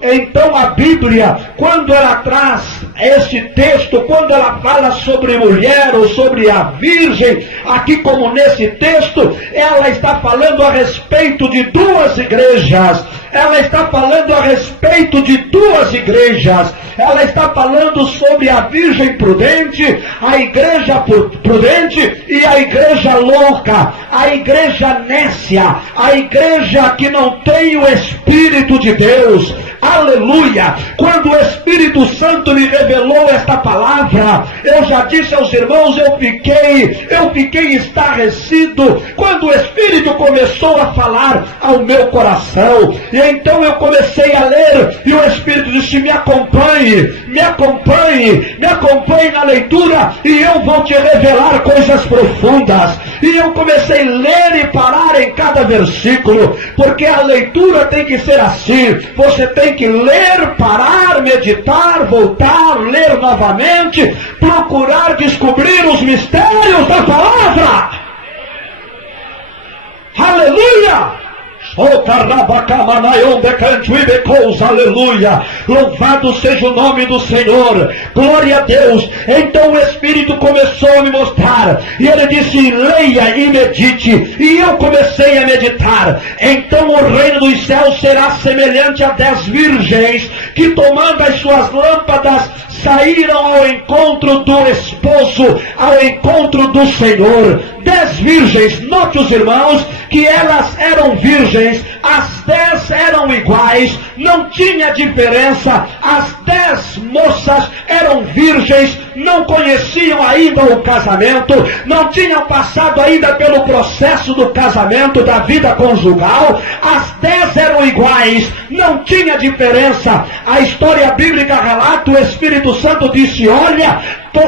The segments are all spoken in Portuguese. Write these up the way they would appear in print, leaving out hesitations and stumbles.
Então a Bíblia, quando ela traz esse texto, quando ela fala sobre mulher ou sobre a virgem, aqui como nesse texto, ela está falando a respeito de duas igrejas. Ela está falando a respeito de duas igrejas. Ela está falando sobre a virgem prudente, a igreja prudente e a igreja louca, a igreja nécia, a igreja que não tem o Espírito de Deus. Aleluia! Quando o Espírito Santo me revelou esta palavra, eu já disse aos irmãos, eu fiquei estarrecido quando o Espírito começou a falar ao meu coração. E então eu comecei a ler e o Espírito disse: me acompanhe na leitura e eu vou te revelar coisas profundas. E eu comecei a ler e parar em cada versículo, porque a leitura tem que ser assim. Você tem que ler, parar, meditar, voltar, ler novamente, procurar descobrir os mistérios da palavra. Aleluia! Aleluia! Louvado seja o nome do Senhor, glória a Deus. Então o Espírito começou a me mostrar, e ele disse: leia e medite. E eu comecei a meditar. Então o reino dos céus será semelhante a 10 virgens que, tomando as suas lâmpadas, saíram ao encontro do esposo, ao encontro do Senhor. 10 virgens, note os irmãos que elas eram virgens, as 10 eram iguais, não tinha diferença. As 10 moças eram virgens, não conheciam ainda o casamento, não tinham passado ainda pelo processo do casamento, da vida conjugal. As 10 eram iguais, não tinha diferença. A história bíblica relata, o Espírito Santo disse: olha,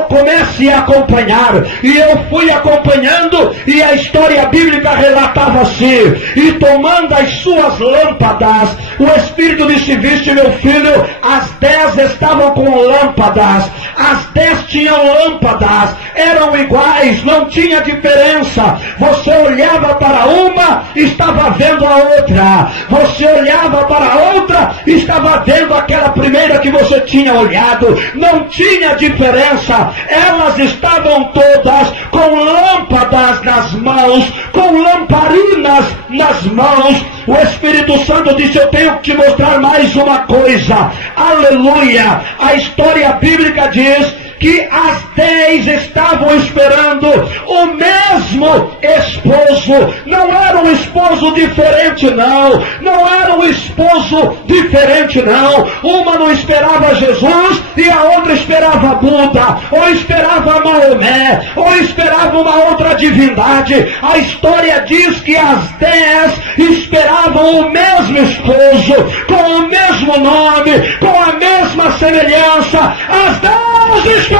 comece a acompanhar. E eu fui acompanhando, e a história bíblica relatava assim: e tomando as suas lâmpadas, o Espírito disse: viste, meu filho, as 10 estavam com lâmpadas, as 10 tinham lâmpadas, eram iguais, não tinha diferença. Você olhava para uma, estava vendo a outra. Você olhava para a outra, estava vendo aquela primeira que você tinha olhado. Não tinha diferença. Elas estavam todas com lâmpadas nas mãos, com lamparinas nas mãos. O Espírito Santo disse: eu tenho que te mostrar mais uma coisa. Aleluia! A história bíblica diz que as 10 estavam esperando o mesmo esposo. Não era um esposo diferente, não. Não era um esposo diferente, não. Uma não esperava Jesus e a outra esperava Buda, ou esperava Maomé, ou esperava uma outra divindade. A história diz que as 10 esperavam o mesmo esposo, com o mesmo nome, com a mesma semelhança. As 10 esperavam.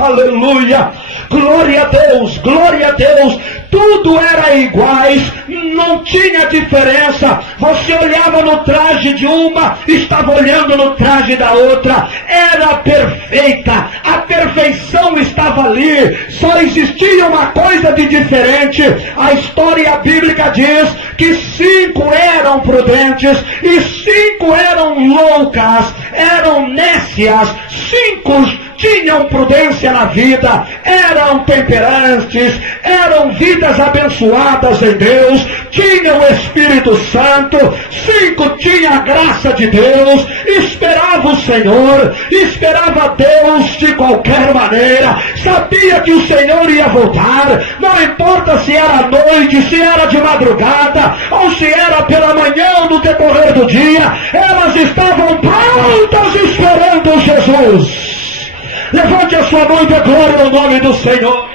Aleluia! Glória a Deus, glória a Deus. Tudo era iguais, não tinha diferença. Você olhava no traje de uma, estava olhando no traje da outra. Era perfeita, a perfeição estava ali. Só existia uma coisa de diferente. A história bíblica diz que 5 eram prudentes e 5 eram loucas, eram nécias. 5 tinham prudência na vida, eram temperantes, eram vidas abençoadas em Deus, tinham o Espírito Santo. 5 tinham a graça de Deus, esperava o Senhor, esperava Deus de qualquer maneira, sabia que o Senhor ia voltar, não importa se era noite, se era de madrugada, ou se era pela manhã ou no decorrer do dia, elas estavam prontas esperando Jesus. Levante a sua mão e dê glória ao nome do Senhor.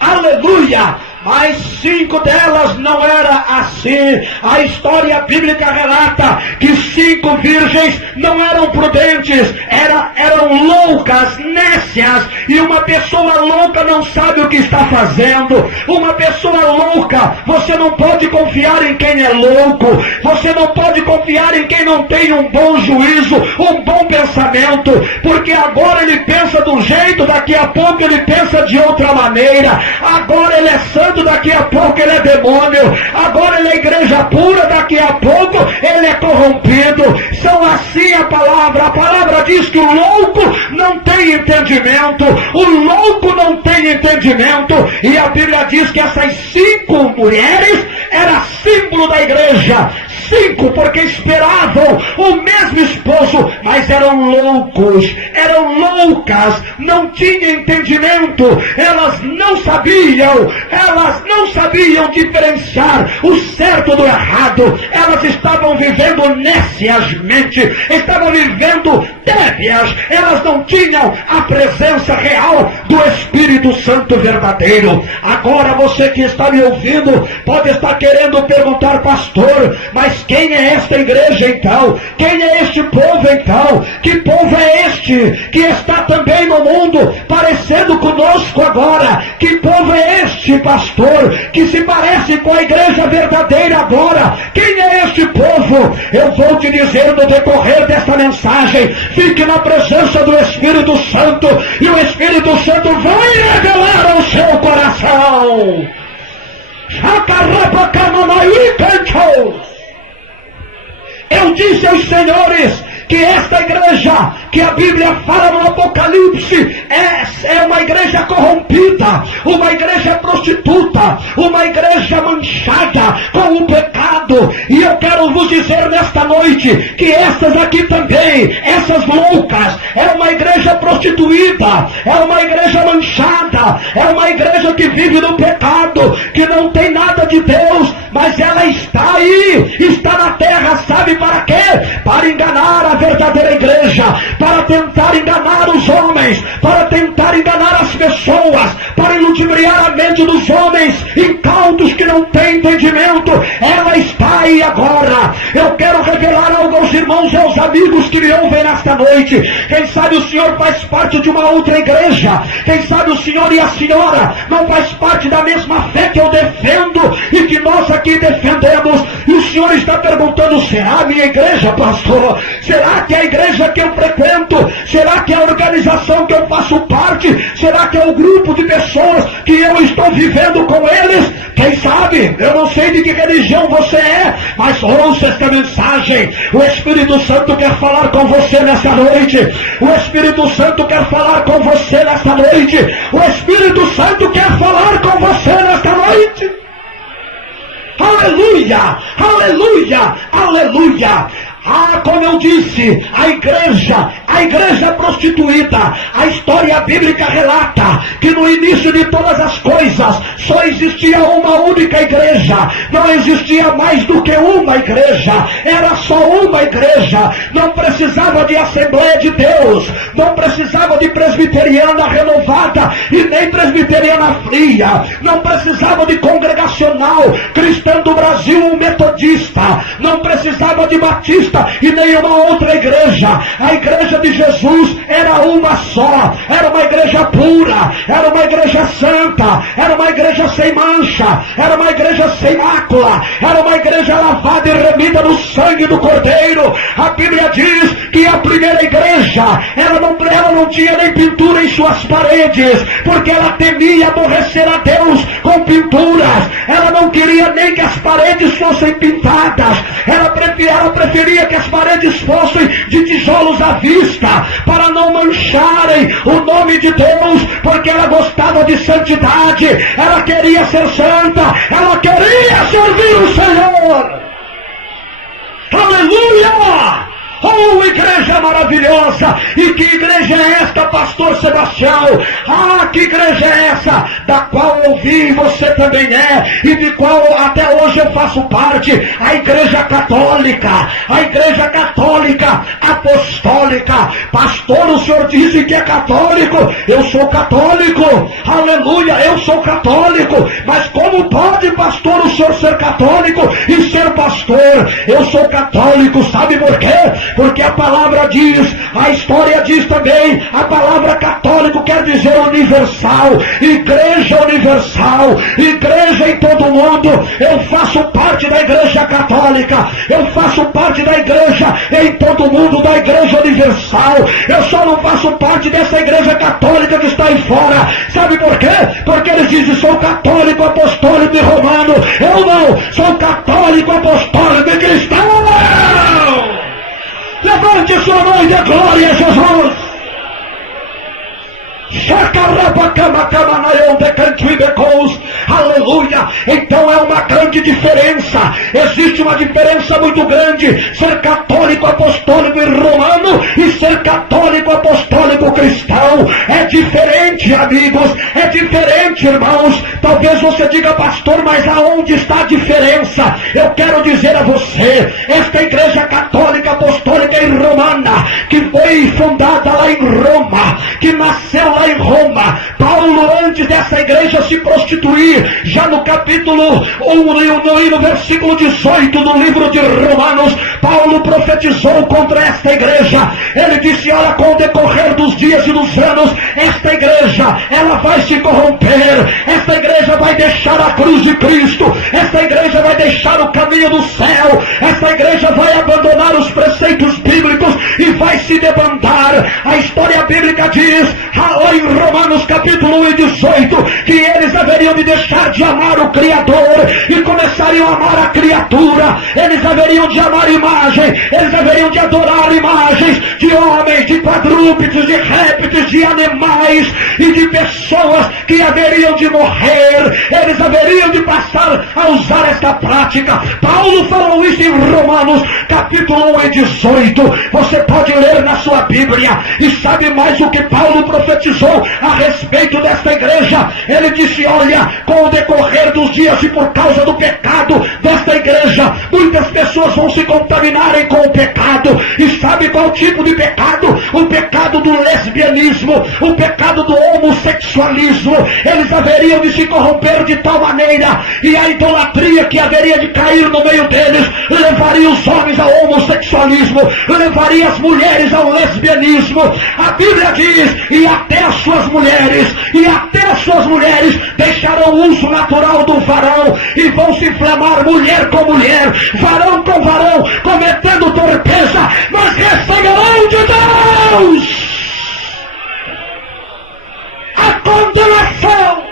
Aleluia! mas 5 delas não era assim. A história bíblica relata que 5 virgens não eram prudentes, eram loucas, nécias, e uma pessoa louca não sabe o que está fazendo. Uma pessoa louca, você não pode confiar em quem é louco, você não pode confiar em quem não tem um bom juízo, um bom pensamento, porque agora ele pensa de um jeito, daqui a pouco ele pensa de outra maneira. Agora ele é santo, daqui a pouco ele é demônio. Agora ele é igreja pura, daqui a pouco ele é corrompido. São assim a palavra diz que o louco não tem entendimento, o louco não tem entendimento, e a Bíblia diz que essas 5 mulheres eram símbolo da igreja. 5 porque esperavam o mesmo esposo, mas eram loucos, eram loucas, não tinham entendimento, elas não sabiam diferenciar o certo do errado, elas estavam vivendo néciasmente, estavam vivendo débias, elas não tinham a presença real do Espírito Santo verdadeiro. Agora você que está me ouvindo pode estar querendo perguntar: pastor, mas quem é esta igreja então? Quem é este povo então? Que povo é este que está também no mundo parecendo conosco agora? Que povo é este, pastor, que se parece com a igreja verdadeira agora? Quem é este povo? Eu vou te dizer no decorrer desta mensagem. Fique na presença do Espírito Santo e o Espírito Santo vai revelar ao seu coração. Eu disse aos senhores que esta igreja que a Bíblia fala no Apocalipse é uma igreja corrompida, uma igreja prostituta, uma igreja manchada com o pecado. E eu quero vos dizer nesta noite que essas aqui também, essas loucas, é uma igreja prostituída, é uma igreja manchada, é uma igreja que vive no pecado, que não tem nada de Deus, mas ela está aí, está na terra, sabe para quê? Para enganar a verdadeira igreja, para tentar enganar os homens, para tentar enganar as pessoas, para iludibriar a mente dos homens incautos que não têm entendimento. Ela está aí agora. Eu quero revelar algo aos irmãos e aos amigos que me ouvem nesta noite. Quem sabe o senhor faz parte de uma outra igreja, quem sabe o senhor e a senhora não faz parte da mesma fé que eu defendo e que nós aqui defendemos, e o senhor está perguntando: será a minha igreja, pastor? Será que é a igreja que eu frequento? Será que é a organização que eu faço parte? Será que é o grupo de pessoas que eu estou vivendo com eles? Quem sabe? Eu não sei de que religião você é, mas ouça esta mensagem. O Espírito Santo quer falar com você nesta noite. O Espírito Santo quer falar com você nesta noite. O Espírito Santo quer falar com você nesta noite. Aleluia, aleluia, aleluia. Ah, como eu disse, a igreja prostituída, a história bíblica relata que no início de todas as coisas só existia uma única igreja, não existia mais do que uma igreja, era só uma igreja, não precisava de Assembleia de Deus, não precisava de presbiteriana renovada e nem presbiteriana fria, não precisava de congregacional, cristã do Brasil ou metodista, não precisava de batista e nenhuma outra igreja. A igreja de Jesus era uma só, era uma igreja pura, era uma igreja santa, era uma igreja sem mancha, era uma igreja sem mácula, era uma igreja lavada e remida no sangue do Cordeiro. A Bíblia diz que a primeira igreja, ela não tinha nem pintura em suas paredes, porque ela temia aborrecer a Deus com pinturas, ela não queria nem que as paredes fossem pintadas, ela preferia que as paredes fossem de tijolos à vista, para não mancharem o nome de Deus, porque ela gostava de santidade, ela queria ser santa, ela queria servir o Senhor. Aleluia! Oh, igreja maravilhosa! E que igreja é esta, pastor Sebastião? Ah, que igreja é essa? Da qual ouvi, você também é, e de qual até hoje eu faço parte. A igreja católica, apostólica. Pastor, o senhor disse que é católico. Eu sou católico, aleluia, eu sou católico. Mas como pode, pastor, o senhor ser católico e ser pastor? Eu sou católico, sabe por quê? Porque a palavra diz, a história diz também, a palavra católico quer dizer universal, igreja universal, igreja em todo o mundo. Eu faço parte da igreja católica, eu faço parte da igreja em todo o mundo, da igreja universal. Eu só não faço parte dessa igreja católica que está aí fora. Sabe por quê? Porque eles dizem, sou católico, apostólico e romano. Eu não, sou católico, apostólico e cristão. Levante sua mão e dê glória a Jesus. Aleluia. Então é uma grande diferença. Existe uma diferença muito grande. Ser católico, apostólico e romano e ser católico, apostólico cristão. É diferente, amigos. É diferente, irmãos. Talvez você diga, pastor, mas aonde está a diferença? Eu quero dizer a você, esta igreja católica, apostólica e romana, que foi fundada lá em Roma, que nasceu lá em Roma. Paulo, antes dessa igreja se prostituir, já no capítulo 1 e no versículo 18 do livro de Romanos, Paulo profetizou contra esta igreja. Ele disse, olha, com o decorrer dos dias e dos anos, esta igreja, ela vai se corromper, esta igreja vai deixar a cruz de Cristo, esta igreja vai deixar o caminho do céu, esta igreja vai abandonar os preceitos bíblicos e vai se debandar. A história bíblica diz, lá em Romanos capítulo 1 e 18, que eles haveriam de deixar de amar o Criador e começariam a amar a criatura. Eles haveriam de amar imagem, eles haveriam de adorar imagens de homens, de quadrúpedes, de répteis, de animais e de pessoas que haveriam de morrer. Eles haveriam de passar a usar esta prática. Paulo falou isso em Romanos capítulo 1 e 18. Você pode ler na sua Bíblia e sabe mais o que Paulo profetizou a respeito desta igreja. Ele disse, olha, com o decorrer dos dias e por causa do pecado desta igreja, muitas pessoas vão se contaminarem com o pecado. E sabe qual tipo de pecado? O pecado do lesbianismo, o pecado do homossexualismo. Eles haveriam de se corromper de tal maneira, e a idolatria que haveria de cair no meio deles levaria os homens ao homossexualismo, levaria as mulheres ao lesbianismo. A Bíblia diz, e até as suas mulheres deixarão o uso natural do varão e vão se inflamar mulher com mulher, varão com varão, cometendo torpeza, mas receberão de Deus a condenação.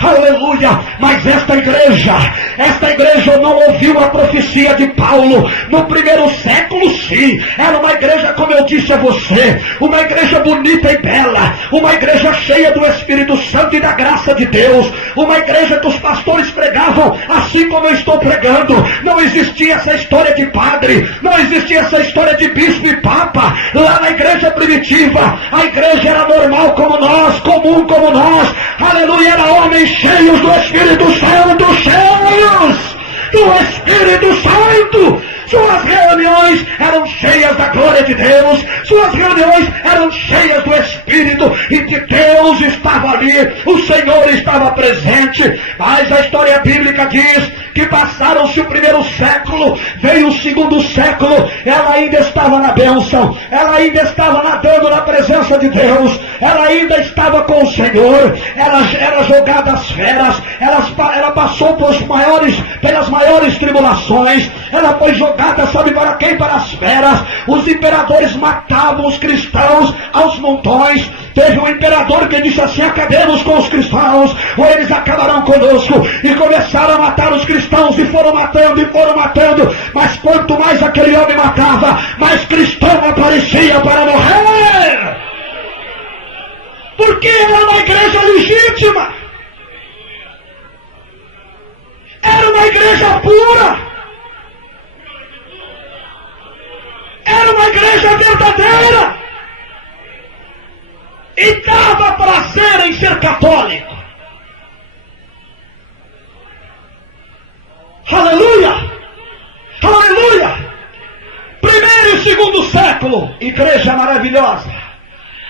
Aleluia. Mas esta igreja não ouviu a profecia de Paulo. No primeiro século, sim, era uma igreja, como eu disse a você, uma igreja bonita e bela, uma igreja cheia do Espírito Santo e da graça de Deus, uma igreja que os pastores pregavam assim como eu estou pregando. Não existia essa história de padre, não existia essa história de bispo e papa. Lá na igreja primitiva, a igreja era normal como nós, comum como nós, aleluia, era homens cheios do Espírito Santo, cheios do Espírito Santo. Suas reuniões eram cheias da glória de Deus, suas reuniões eram cheias do Espírito e de Deus estava ali, o Senhor estava presente. Mas a história bíblica diz que passaram-se o primeiro século, veio o segundo século, ela ainda estava na bênção, ela ainda estava nadando na presença de Deus, ela ainda estava com o Senhor, ela era jogada às feras, ela passou pelas maiores tribulações, ela foi jogada, sabe para quem? Para as feras. Os imperadores matavam os cristãos aos montões. Teve um imperador que disse assim, acabemos com os cristãos, ou eles acabarão conosco. E começaram a matar os cristãos, e foram matando, mas quanto mais aquele homem matava, mais cristão aparecia para morrer. Porque era uma igreja legítima. Era uma igreja pura. Era uma igreja verdadeira. E dava prazer em ser católico. Aleluia! Aleluia! Primeiro e segundo século, igreja maravilhosa.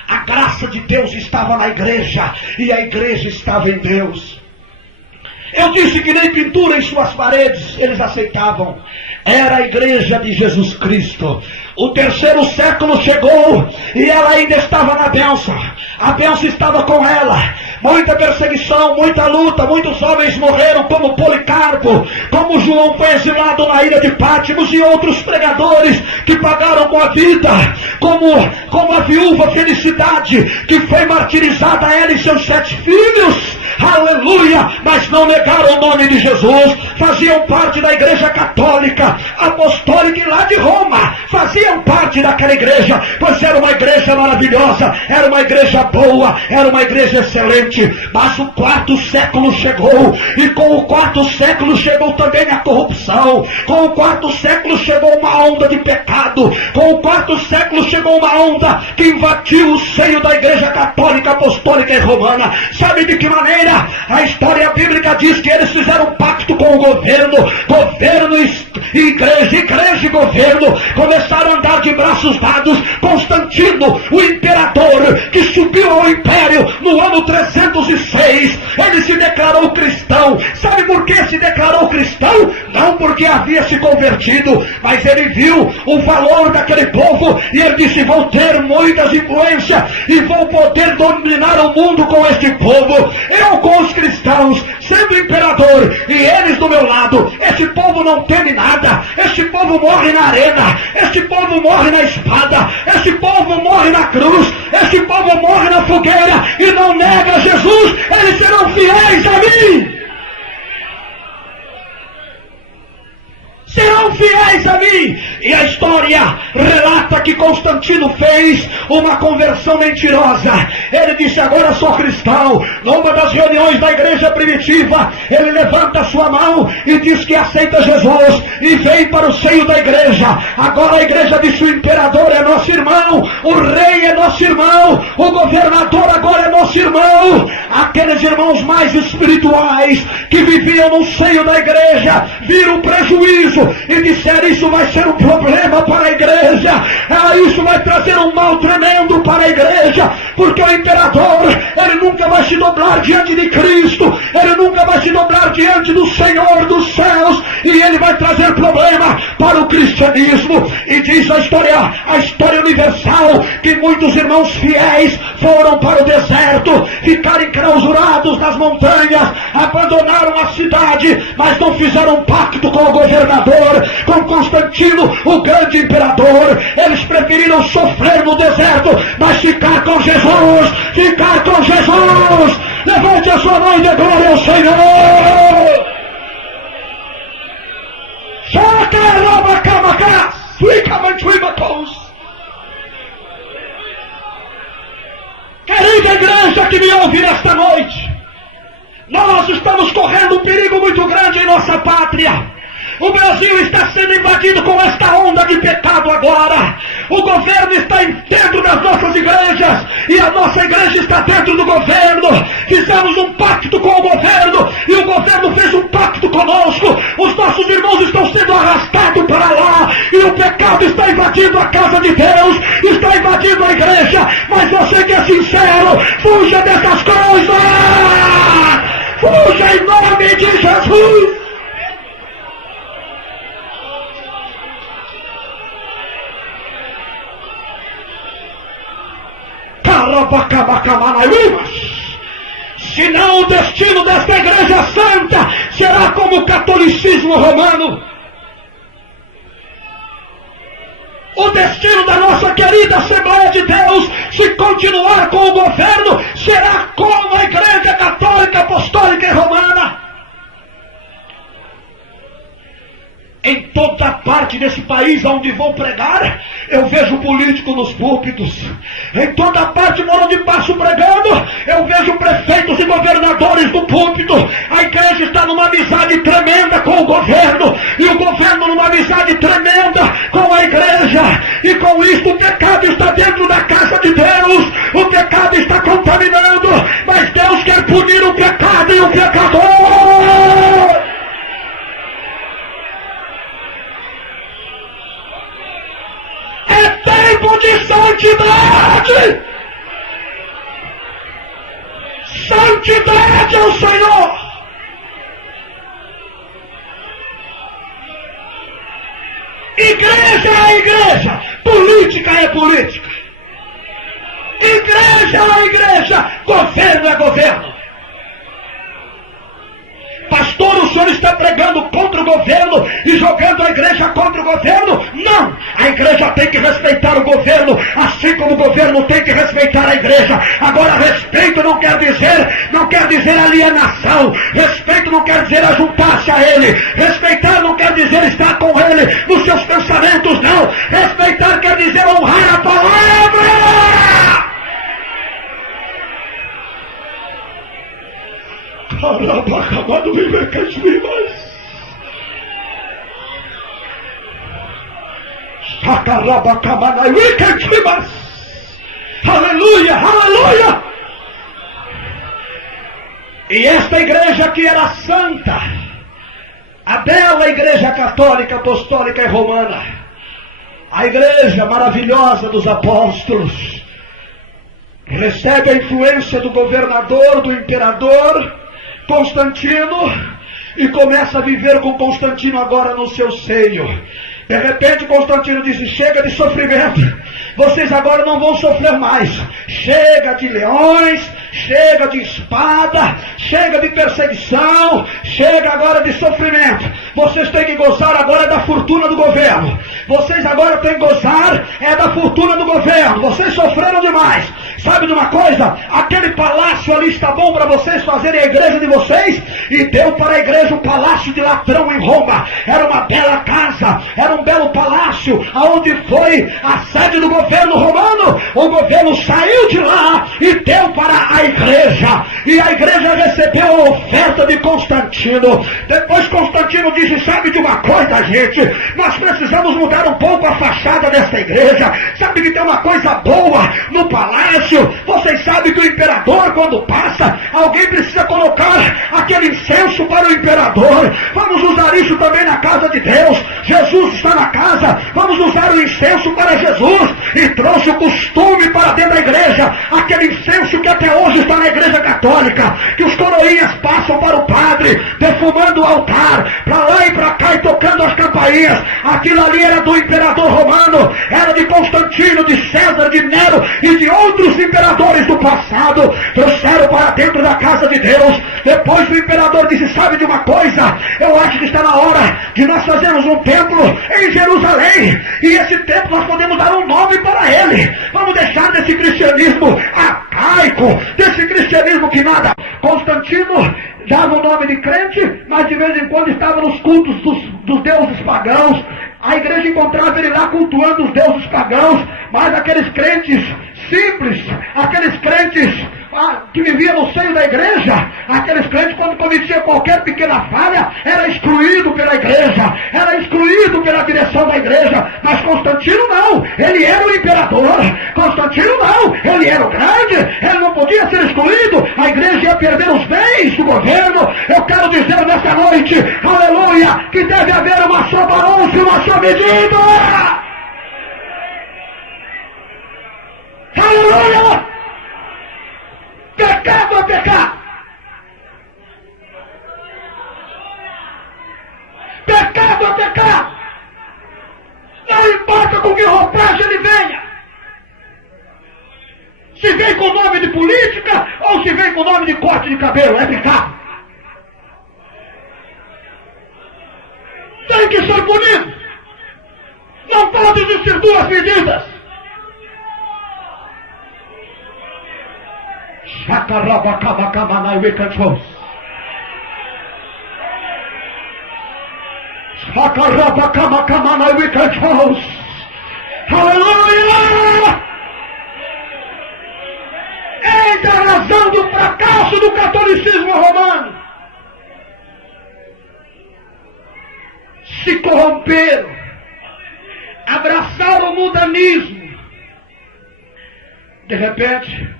A graça de Deus estava na igreja e a igreja estava em Deus. Eu disse que nem pintura em suas paredes eles aceitavam. Era a igreja de Jesus Cristo. O terceiro século chegou e ela ainda estava na bênção. A bênção estava com ela. Muita perseguição, muita luta, muitos homens morreram, como Policarpo, como João foi exilado na ilha de Patmos, e outros pregadores que pagaram com a vida, como a viúva Felicidade, que foi martirizada, ela e seus 7 filhos. Aleluia! Mas não negaram o nome de Jesus. Faziam parte da igreja católica, apostólica, e lá de Roma faziam parte daquela igreja, pois era uma igreja maravilhosa, era uma igreja boa, era uma igreja excelente. Mas o 4º século chegou, e com o 4º século chegou também a corrupção. Com o 4º século chegou uma onda de pecado. Com o 4º século chegou uma onda que invadiu o seio da igreja católica, apostólica e romana. Sabe de que maneira? A história bíblica diz que eles fizeram um pacto com o governo e igreja e governo começaram a andar de braços dados. Constantino, o imperador, que subiu ao império no ano 306, ele se declarou cristão. Sabe por que se declarou cristão? Não porque havia se convertido, mas ele viu o valor daquele povo e ele disse: vou ter muitas influências e vou poder dominar o mundo com este povo. Eu com os cristãos, sendo imperador, e eles do meu lado, esse povo não teme nada, esse povo morre na arena, esse povo morre na espada, esse povo morre na cruz, esse povo morre na fogueira e não nega Jesus, eles serão fiéis a mim. Serão fiéis a mim. E a história relata que Constantino fez uma conversão mentirosa. Ele disse: agora sou cristão. Numa das reuniões da igreja primitiva, ele levanta a sua mão e diz que aceita Jesus e vem para o seio da igreja. Agora a igreja diz: o imperador é nosso irmão, o rei é nosso irmão, o governador agora é nosso irmão. Aqueles irmãos mais espirituais que viviam no seio da igreja viram o prejuízo e disseram: isso vai ser um problema para a igreja, isso vai trazer um mal tremendo para a igreja, porque o imperador, ele nunca vai se dobrar diante de Cristo, ele nunca vai se dobrar diante do Senhor dos céus, e ele vai trazer problema para o cristianismo. E diz a história universal, que muitos irmãos fiéis foram para o deserto, ficaram enclausurados nas montanhas, abandonaram a cidade, mas não fizeram um pacto com o governador, com Constantino, o grande imperador. Eles preferiram sofrer no deserto, mas ficar com Jesus, ficar com Jesus. Levante a sua mão e dê glória ao Senhor. Querida igreja que me ouve nesta noite, nós estamos correndo um perigo muito grande em nossa pátria. O Brasil está sendo invadido com esta onda de pecado agora. O governo está dentro das nossas igrejas e a nossa igreja está dentro do governo. Fizemos um pacto com o governo e o governo fez um pacto conosco. Os nossos irmãos estão sendo arrastados para lá e o pecado está invadindo a casa de Deus, está invadindo a igreja. Mas você que é sincero, fuja dessas coisas. Fuja em nome de Jesus. Senão o destino desta igreja santa será como o catolicismo romano. O destino da nossa querida Assembleia de Deus, se continuar com o governo, será como a igreja católica, apostólica e romana. Em toda parte desse país onde vou pregar, eu vejo político nos púlpitos. Em toda parte por onde passo pregando, eu vejo prefeitos e governadores do púlpito. A igreja está numa amizade tremenda com o governo, e o governo numa amizade tremenda com a igreja. E com isto o pecado está dentro da casa de Deus, o pecado está contaminando, mas Deus quer punir o pecado e o pecador. É tempo de santidade! Santidade ao Senhor! Igreja é igreja, política é política. Igreja é igreja, governo é governo. Pastor, o senhor está pregando contra o governo e jogando a igreja contra o governo? Não! A igreja tem que respeitar o governo, assim como o governo tem que respeitar a igreja. Agora, respeito não quer dizer alienação. Respeito não quer dizer ajuntar-se a ele. Respeitar não quer dizer estar com ele nos seus pensamentos, não. Respeitar quer dizer honrar a palavra. Aleluia, aleluia! E esta igreja que era santa, a bela igreja católica, apostólica e romana, a igreja maravilhosa dos apóstolos, recebe a influência do governador, do imperador Constantino, e começa a viver com Constantino agora no seu seio. De repente Constantino disse: chega de sofrimento, vocês agora não vão sofrer mais. Chega de leões, chega de espada, chega de perseguição, chega agora de sofrimento. Vocês têm que gozar agora da fortuna do governo. Vocês agora têm que gozar da fortuna do governo. Vocês sofreram demais. Sabe de uma coisa? Aquele palácio ali está bom para vocês fazerem a igreja de vocês, e deu para a igreja o palácio de Latrão em Roma. Era uma bela casa, era um belo palácio, aonde foi a sede do governo romano. O governo saiu de lá e deu para a igreja, e a igreja recebeu a oferta de Constantino. Depois Constantino disse: sabe de uma coisa, gente? Nós precisamos mudar um pouco a fachada desta igreja. Sabe que tem uma coisa boa no palácio? Vocês sabem que o imperador, quando passa, alguém precisa colocar aquele incenso para o imperador. Vamos usar isso também na casa de Deus. Jesus está na casa, vamos usar o incenso para Jesus. E trouxe o costume para dentro da igreja, aquele incenso que até hoje está na igreja católica, que os coroinhas passam para o padre, defumando o altar, para lá e para cá e tocando as campainhas. Aquilo ali era do imperador romano, era de Constantino, de César, de Nero e de outros imperadores do passado. Trouxeram para dentro da casa de Deus. Depois o imperador disse: sabe de uma coisa? Eu acho que está na hora de nós fazermos um templo em Jerusalém, e esse templo nós podemos dar um nome para ele. Vamos deixar desse cristianismo arcaico, desse cristianismo que nada. Constantino dava o nome de crente, mas de vez em quando estava nos cultos dos deuses pagãos. A igreja encontrava ele lá cultuando os deuses pagãos, mas aqueles crentes simples, aqueles crentes que viviam no seio da igreja, aqueles crentes, quando cometia qualquer pequena falha, era excluído pela igreja, era excluído pela direção da igreja. Mas Constantino não, ele era o imperador. Constantino não, ele era o grande, ele não podia ser excluído. A igreja ia perder os bens do governo. Eu quero dizer nesta noite, aleluia, que deve haver uma só balança e uma só medida. Aleluia! Pecado é pecado. Pecado é pecado. Não importa com que roupagem ele venha. Se vem com nome de política ou se vem com nome de corte de cabelo, é pecado. Tem que ser punido. Não pode existir duas medidas. Aleluia! Eis a razão do fracasso do catolicismo romano. Se corromperam, abraçaram o mundanismo. De repente,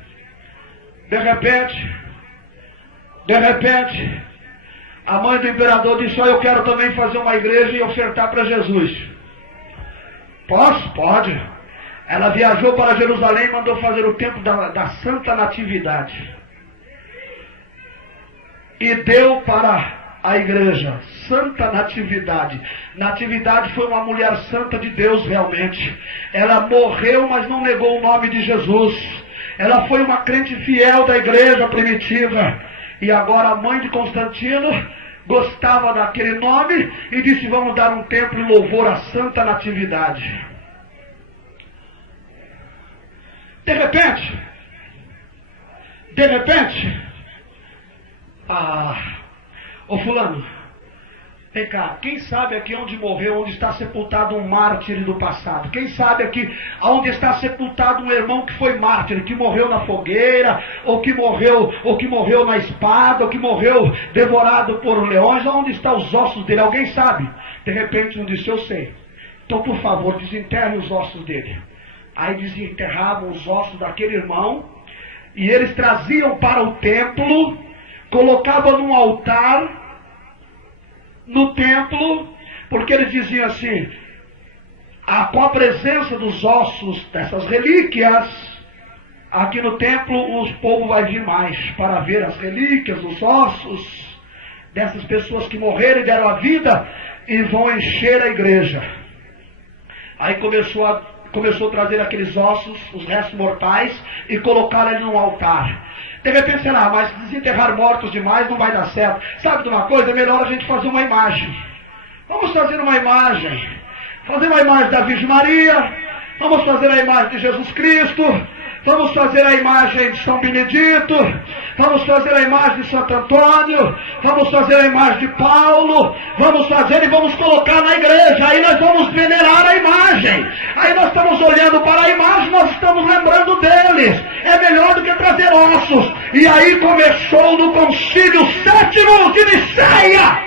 a mãe do imperador disse: eu quero também fazer uma igreja e ofertar para Jesus. Posso? Pode. Ela viajou para Jerusalém e mandou fazer o templo da Santa Natividade. E deu para a igreja Santa Natividade. Natividade foi uma mulher santa de Deus realmente. Ela morreu, mas não negou o nome de Jesus. Ela foi uma crente fiel da igreja primitiva. E agora a mãe de Constantino gostava daquele nome e disse: vamos dar um templo em louvor à Santa Natividade. De repente, ô fulano, vem cá, quem sabe aqui onde morreu, onde está sepultado um mártir do passado? Quem sabe aqui onde está sepultado um irmão que foi mártir, que morreu na fogueira, ou que morreu na espada, ou que morreu devorado por leões? Onde estão os ossos dele? Alguém sabe? De repente um disse: eu sei. Então por favor, desenterre os ossos dele. Aí desenterravam os ossos daquele irmão, e eles traziam para o templo, colocavam num altar no templo, porque eles diziam assim: com a presença dos ossos, dessas relíquias, aqui no templo o povo vai vir mais para ver as relíquias, os ossos dessas pessoas que morreram e deram a vida, e vão encher a igreja. Aí começou a trazer aqueles ossos, os restos mortais, e colocar ali no altar. De repente, sei lá, mas desenterrar mortos demais não vai dar certo. Sabe de uma coisa? É melhor a gente fazer uma imagem. Vamos fazer uma imagem. Fazer uma imagem da Virgem Maria. Vamos fazer a imagem de Jesus Cristo. Vamos fazer a imagem de São Benedito. Vamos fazer a imagem de Santo Antônio. Vamos fazer a imagem de Paulo. Vamos fazer e vamos colocar na igreja. Aí nós vamos venerar a imagem. Aí nós estamos olhando para a imagem, nós estamos lembrando deles. É melhor do que trazer ossos. E aí começou no Concílio VII de Niceia.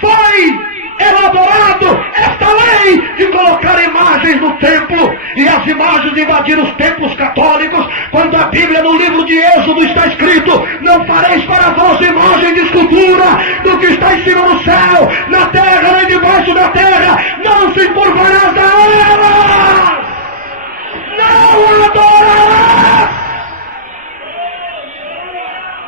Foi elaborado esta lei de colocar imagens no templo, e as imagens invadiram os templos católicos, quando a Bíblia no livro de Êxodo está escrito: não fareis para vós imagem de escultura do que está em cima no céu, na terra nem debaixo da terra, não se encurvarás a elas, não adorarás,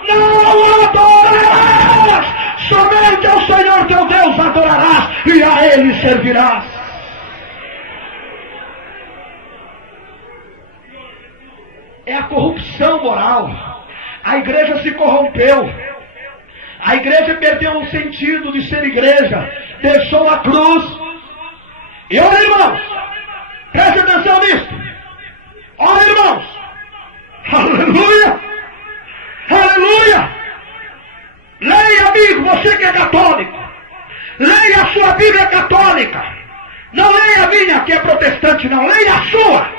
não adorarás. Somente ao Senhor teu Deus adorarás e a Ele servirás. É a corrupção moral. A igreja se corrompeu. A igreja perdeu o sentido de ser igreja. Deixou a cruz. E olha, irmãos, preste atenção nisso. Olha, irmãos. Aleluia. Aleluia. Leia, amigo, você que é católico. Leia a sua Bíblia católica. Não leia a minha, que é protestante, não. Leia a sua.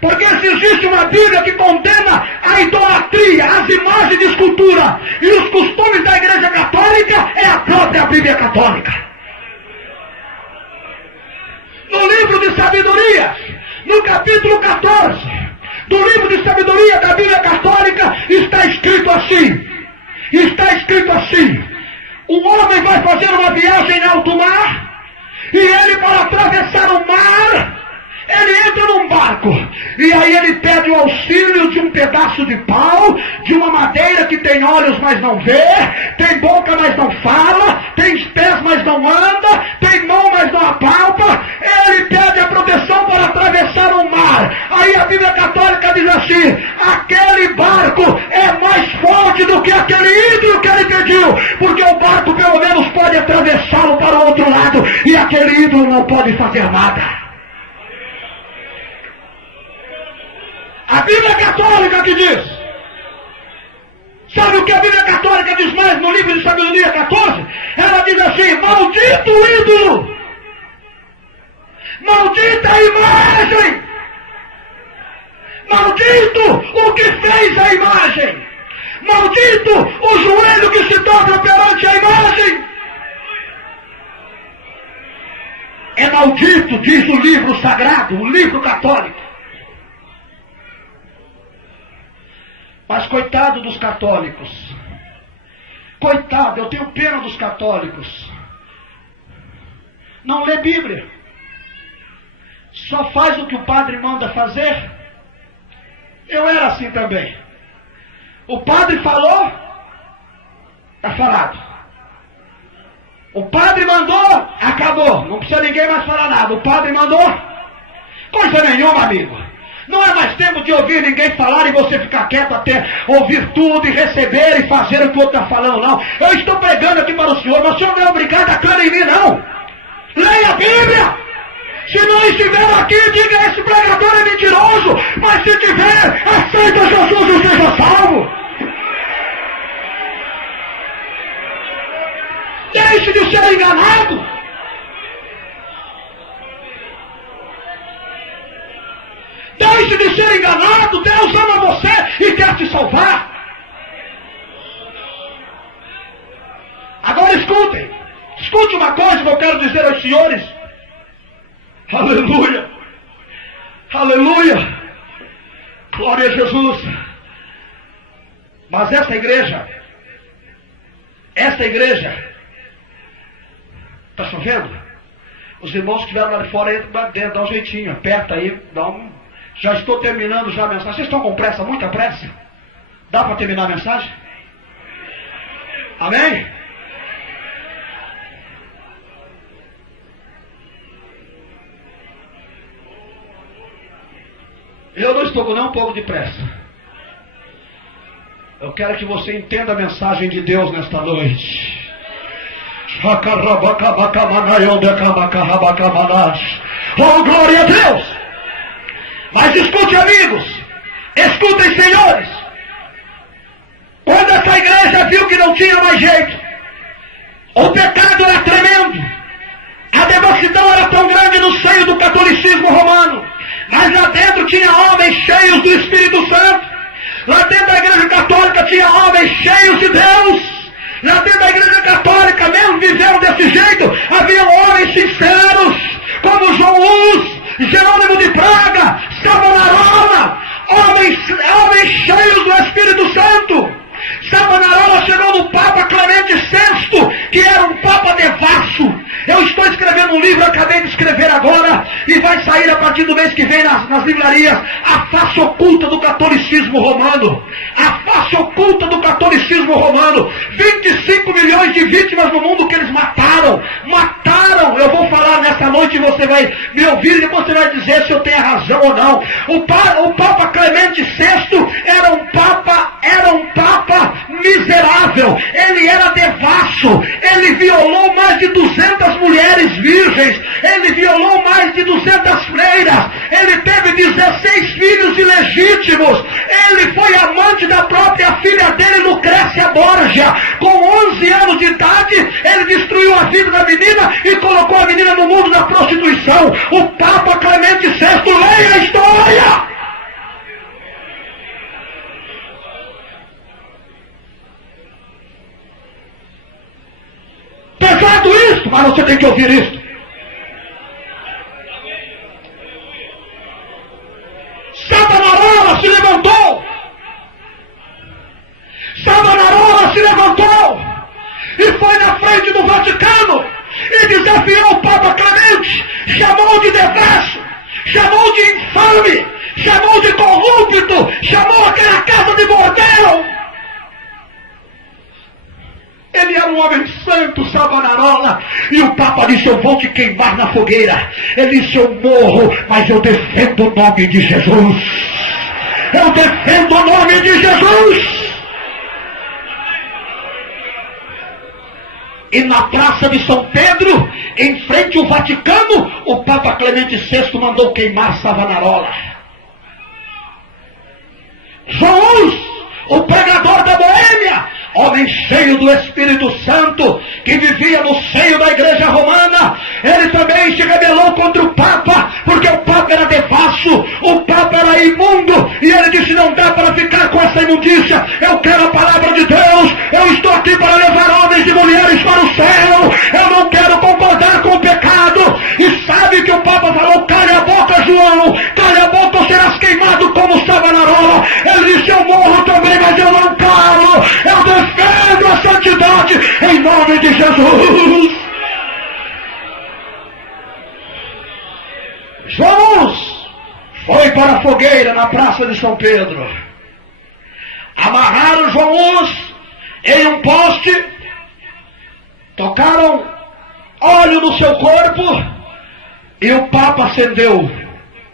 Porque se existe uma Bíblia que condena a idolatria, as imagens de escultura e os costumes da Igreja Católica, é a própria Bíblia Católica. No livro de Sabedoria, no capítulo 14 do livro de Sabedoria da Bíblia Católica, está escrito assim. Está escrito assim: um homem vai fazer uma viagem em alto mar, e ele, para atravessar o mar, ele entra num barco, e aí ele pede o auxílio de um pedaço de pau, de uma madeira que tem olhos, mas não vê, tem boca, mas não fala, tem pés, mas não anda, tem mão, mas não apalpa. Ele pede a proteção para atravessar o mar. Aí a Bíblia Católica diz assim: aquele barco é mais forte do que aquele ídolo que ele pediu, porque o barco pelo menos pode atravessá-lo para o outro lado, e aquele ídolo não pode fazer nada. A Bíblia Católica que diz: Sabe o que a Bíblia Católica diz mais no livro de Sabedoria 14? Ela diz assim: maldito o ídolo, maldita a imagem, maldito o que fez a imagem, maldito o joelho que se dobra perante a imagem. É maldito, diz o livro sagrado, o livro católico. Mas coitado dos católicos, coitado, eu tenho pena dos católicos, não lê Bíblia, só faz o que o padre manda fazer. Eu era assim também. O padre falou, está falado. O padre mandou, acabou, não precisa ninguém mais falar nada. O padre mandou, coisa nenhuma, amigo. Não é mais tempo de ouvir ninguém falar e você ficar quieto até ouvir tudo e receber e fazer o que o outro está falando, não. Eu estou pregando aqui para o senhor, mas o senhor não é obrigado a crer em mim, não. Leia a Bíblia. Se não estiver aqui, diga: esse pregador é mentiroso. Mas se tiver, aceita Jesus e seja salvo. Deixe de ser enganado. Deixe de ser enganado. Deus ama você e quer te salvar. Agora escutem. Escute uma coisa que eu quero dizer aos senhores. Aleluia. Aleluia. Glória a Jesus. Mas essa igreja, está chovendo? Os irmãos que estiveram lá de fora, entram lá dentro, dá um jeitinho, aperta aí, dá um... Já estou terminando já a mensagem. Vocês estão com pressa, muita pressa? Dá para terminar a mensagem? Amém? Eu não estou com nem um pouco de pressa. Eu quero que você entenda a mensagem de Deus nesta noite. Oh, glória a Deus! Mas escute, amigos, escutem, senhores. Quando essa igreja viu que não tinha mais jeito, o pecado era tremendo, a devassidão era tão grande no seio do catolicismo romano, mas lá dentro tinha homens cheios do Espírito Santo, lá dentro da igreja católica tinha homens cheios de Deus. Lá dentro da igreja católica, mesmo vivendo desse jeito, havia homens sinceros, como João Hus, Jerônimo de Praga, Savonarola, homens cheios do Espírito Santo. Savonarola chegou no Papa Clemente VI, que era um Papa devasso. Eu estou escrevendo um livro, acabei de escrever agora, e vai sair a partir do mês que vem nas livrarias, A Face Oculta do Catolicismo Romano. A face oculta do catolicismo romano. 25 milhões de vítimas no mundo que eles mataram. Eu vou falar nessa noite e você vai me ouvir e depois você vai dizer se eu tenho razão ou não. O Papa Clemente VI era um Papa miserável. Ele era devasso. Ele violou mais de 200 mulheres virgens. Ele violou mais de 200 freiras. Ele teve 16 filhos ilegítimos. Ele foi amante da própria filha dele, Lucrécia Borgia. Com 11 anos de idade, ele destruiu a vida da menina e colocou a menina no mundo da prostituição. O Papa Clemente VI, leia a história! Pesado isso, mas você tem que ouvir isso. Savonarola se levantou. Savonarola se levantou e foi na frente do Vaticano e desafiou o Papa Clemente, chamou de devasso, chamou de infame, chamou de corrupto, chamou aquela casa de bordel. Ele era um homem santo, Savonarola, e o Papa disse: eu vou te queimar na fogueira. Ele disse: eu morro, mas eu defendo o nome de Jesus. Eu defendo o nome de Jesus. E na praça de São Pedro, em frente ao Vaticano, o Papa Clemente VI mandou queimar Savonarola. João Hus, o pregador da Boêmia, homem cheio do Espírito Santo, que vivia no seio da igreja romana, ele também se rebelou contra o Papa, porque o Papa era devasso, o Papa era imundo, e ele disse: não dá para ficar com essa imundícia, eu quero a palavra de Deus, eu estou aqui para levar homens e mulheres para o céu, eu não quero concordar com o pecado. E sabe que o Papa falou: cale a boca, João, cale a boca ou serás queimado como Savonarola. Ele disse: eu morro também, mas eu não calo, eu defendo a santidade em nome de Jesus. João foi para a fogueira na praça de São Pedro. Amarraram João em um poste, tocaram óleo no seu corpo e o Papa acendeu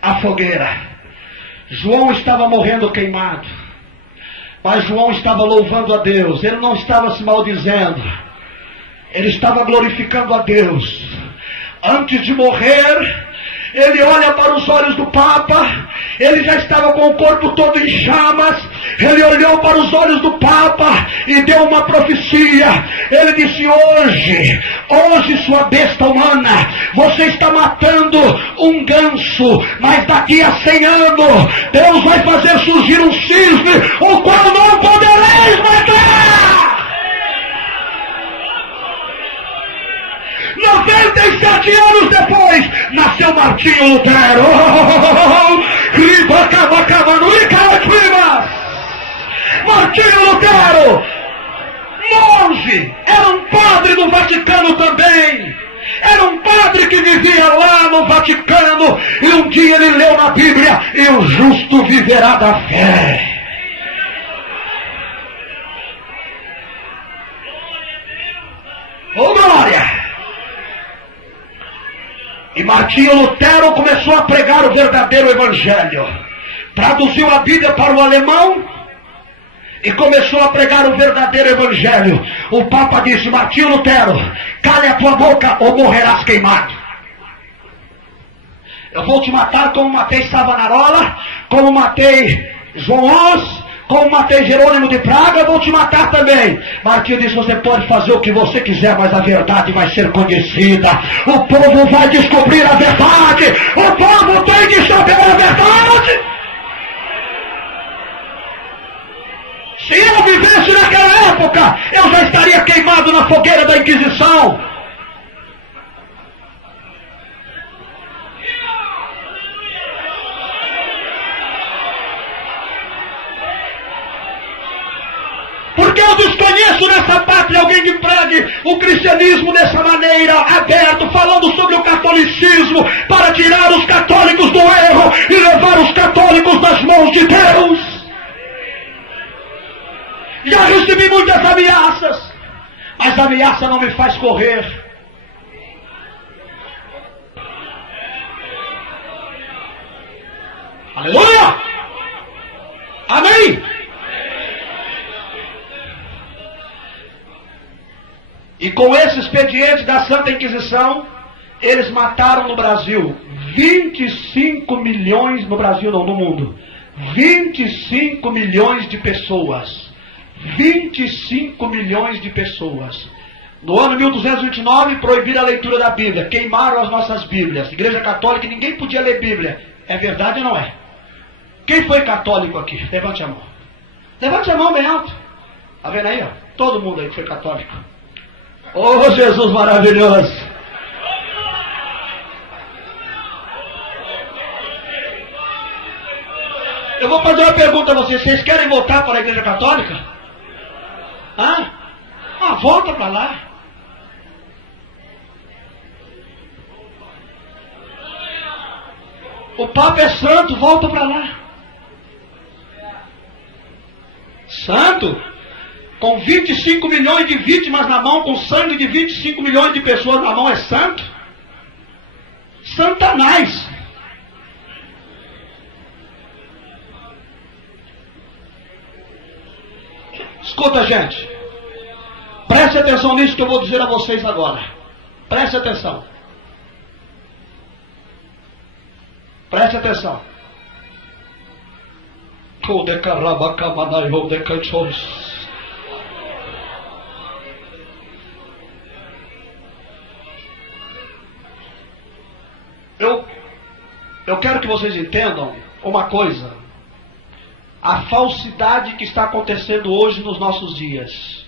a fogueira. João estava morrendo queimado, mas João estava louvando a Deus, ele não estava se maldizendo, ele estava glorificando a Deus. Antes de morrer, ele olha para os olhos do Papa, ele já estava com o corpo todo em chamas, ele olhou para os olhos do Papa e deu uma profecia. Ele disse: hoje sua besta humana, você está matando um ganso, mas daqui a 100 anos, Deus vai fazer surgir um cisne, o qual não podereis matar. 97 anos depois, nasceu Martinho Lutero. Martinho Lutero, monge, era um padre no Vaticano também. Era um padre que vivia lá no Vaticano. E um dia ele leu na Bíblia: e o justo viverá da fé. Oh, glória! E Martinho Lutero começou a pregar o verdadeiro evangelho. Traduziu a Bíblia para o alemão e começou a pregar o verdadeiro evangelho. O Papa disse: Martinho Lutero, cale a tua boca ou morrerás queimado. Eu vou te matar como matei Savonarola, como matei João, como matei Jerônimo de Praga, eu vou te matar também. Martinho disse: você pode fazer o que você quiser, mas a verdade vai ser conhecida. O povo vai descobrir a verdade. O povo tem que saber a verdade. Se eu vivesse naquela época, eu já estaria queimado na fogueira da Inquisição. Porque eu desconheço nessa pátria alguém que pregue o cristianismo dessa maneira, aberto, falando sobre o catolicismo, para tirar os católicos do erro e levar os católicos das mãos de Deus. Já recebi muitas ameaças, mas a ameaça não me faz correr. Aleluia! Amém! E com esse expediente da Santa Inquisição, eles mataram no Brasil 25 milhões, no Brasil não, no mundo, 25 milhões de pessoas. 25 milhões de pessoas. No ano 1229, proibiram a leitura da Bíblia, queimaram as nossas Bíblias. Igreja Católica, ninguém podia ler Bíblia. É verdade ou não é? Quem foi católico aqui? Levante a mão. Levante a mão bem alto. Tá vendo aí, ó? Todo mundo aí que foi católico. Oh, Jesus maravilhoso! Eu vou fazer uma pergunta a vocês. Vocês querem voltar para a Igreja Católica? Hã? Ah, volta para lá. O Papa é santo, volta para lá. Santo? Com 25 milhões de vítimas na mão, com sangue de 25 milhões de pessoas na mão, é santo? Satanás. Escuta, gente. Preste atenção nisso que eu vou dizer a vocês agora. Preste atenção. Preste atenção. Eu quero que vocês entendam uma coisa. A falsidade que está acontecendo hoje nos nossos dias.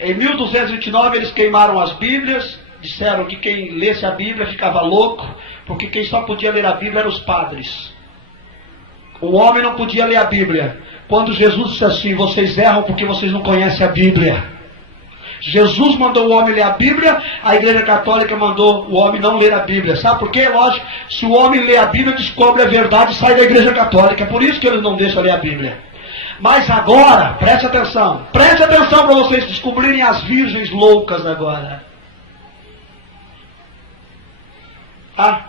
Em 1229 eles queimaram as Bíblias, disseram que quem lesse a Bíblia ficava louco, porque quem só podia ler a Bíblia eram os padres. O homem não podia ler a Bíblia. Quando Jesus disse assim, vocês erram porque vocês não conhecem a Bíblia. Jesus mandou o homem ler a Bíblia, a Igreja Católica mandou o homem não ler a Bíblia. Sabe por quê? Lógico, se o homem lê a Bíblia, descobre a verdade e sai da Igreja Católica. É por isso que eles não deixam ler a Bíblia. Mas agora, preste atenção para vocês descobrirem as virgens loucas agora. Ah,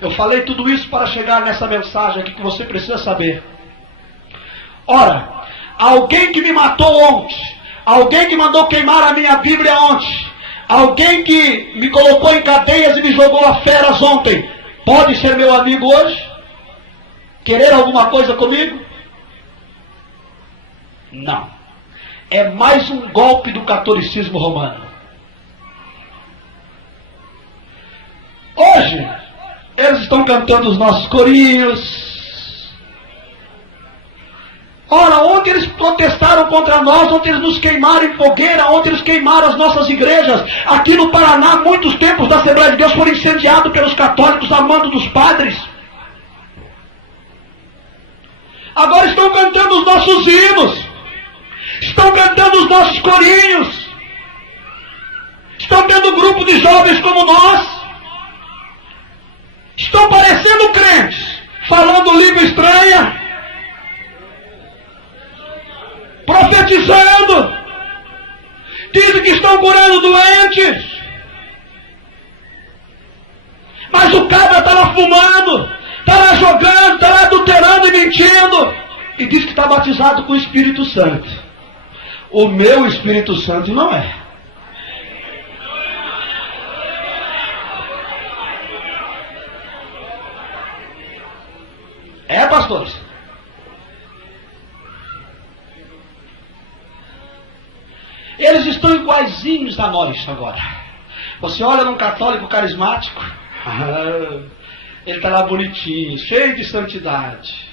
eu falei tudo isso para chegar nessa mensagem aqui que você precisa saber. Ora, alguém que me matou ontem, alguém que mandou queimar a minha Bíblia ontem, alguém que me colocou em cadeias e me jogou a feras ontem, pode ser meu amigo hoje? Querer alguma coisa comigo? Não. É mais um golpe do catolicismo romano. Hoje, eles estão cantando os nossos corinhos. Ora, ontem eles protestaram contra nós, ontem eles nos queimaram em fogueira, ontem eles queimaram as nossas igrejas. Aqui no Paraná, muitos templos da Assembleia de Deus foram incendiados pelos católicos a mando dos padres. Agora estão cantando os nossos hinos, estão cantando os nossos corinhos, estão tendo grupo de jovens como nós, estão parecendo crentes, falando língua estranha, profetizando, dizem que estão curando doentes, mas o cabra está lá fumando, está lá jogando, está lá adulterando e mentindo, e diz que está batizado com o Espírito Santo. O meu Espírito Santo não é. É, pastores? Eles estão iguaizinhos a nós agora. Você olha num católico carismático, ele está lá bonitinho, cheio de santidade.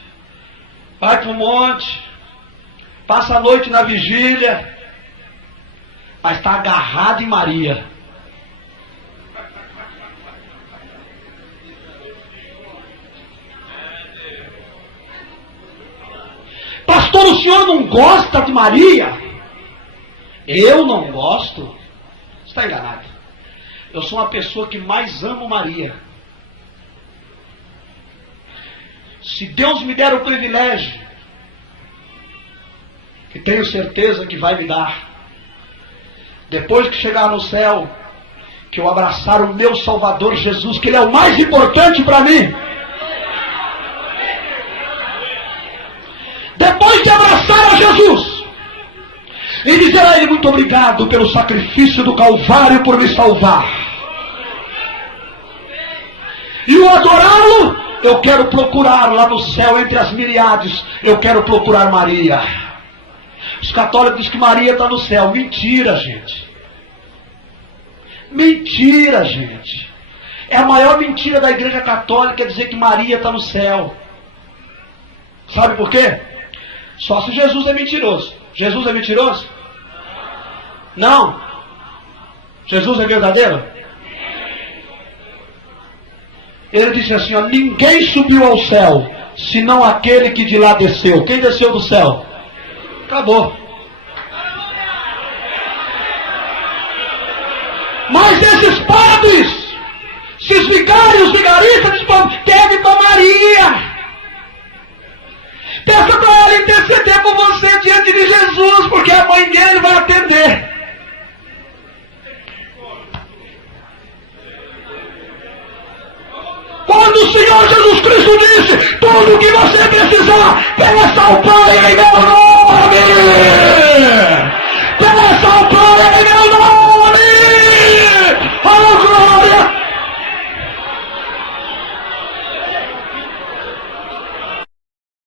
Vai para o monte, passa a noite na vigília, mas está agarrado em Maria. Pastor, o senhor não gosta de Maria? Eu não gosto? Você está enganado. Eu sou uma pessoa que mais amo Maria. Se Deus me der o privilégio, que tenho certeza que vai me dar, depois que chegar no céu, que eu abraçar o meu Salvador Jesus, que Ele é o mais importante para mim. Depois de abraçar a Jesus e dizer a Ele muito obrigado pelo sacrifício do Calvário por me salvar, e o adorá-lo, eu quero procurar lá no céu, entre as miríades, eu quero procurar Maria. Os católicos dizem que Maria está no céu. Mentira, gente. Mentira, gente. É a maior mentira da Igreja Católica dizer que Maria está no céu. Sabe por quê? Só se Jesus é mentiroso. Jesus é mentiroso? Não. Jesus é verdadeiro? Ele disse assim, ó, ninguém subiu ao céu, senão aquele que de lá desceu. Quem desceu do céu? Acabou. Mas esses padres, esses vigários, vigaristas, querem para Maria. Peça para ela interceder por você diante de Jesus, porque a mãe dele vai atender. Quando o Senhor Jesus Cristo disse, tudo o que você precisar, peça ao Pai em meu nome.